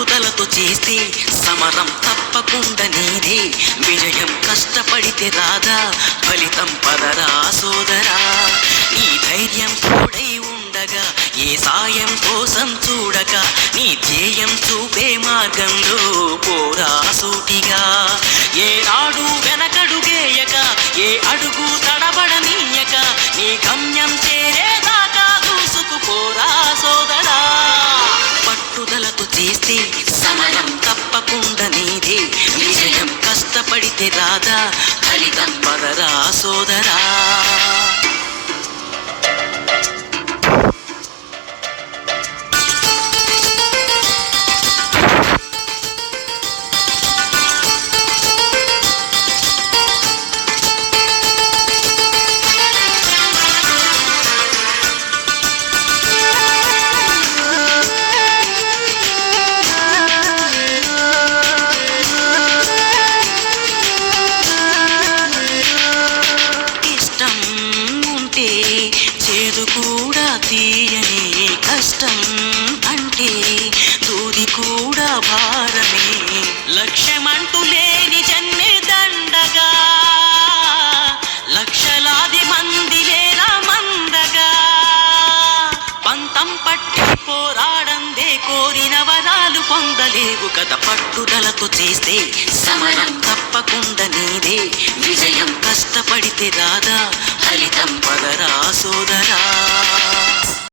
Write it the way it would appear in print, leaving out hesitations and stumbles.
పట్టుదలతో చేస్తే సమరం తప్పకుండా నీదే. విజయం కష్టపడితే రాదా, ఫలితం పదరా సోదరా. నీ ధైర్యం తోడై ఉండగా, ఏ సాయం కోసం చూడక, నీ ధ్యేయం చూపే మార్గంలో పోరా సూటిగా. ఏనాడు వెనకడుగేయక, ఏ అడుగు తడబడనీయక, నీ గమ్యం చేరేదాకా దూసుకుపోరా సోదరా. పట్టుదలతో చేస్తే సమయం తప్పకుండా నీదే. విజయం కష్టపడితే రాదా, ఫలితం పదరా సోదరా. చేదు కూడా తీయని కష్టం అంటే దూది కూడా భారమే. లక్ష్యమంటూ లేని జన్మే దండగా, లక్షలాది మంది లేరా మందగా. పంతం పట్టి పోరాడందే కోరిన వరాలు పొందలేవు కదా. పట్టుదలతో చేస్తే సమరం తప్పకుండా నీదే. విజయం కష్టపడితే రాదా, ఫలితం పదరా సోదరా.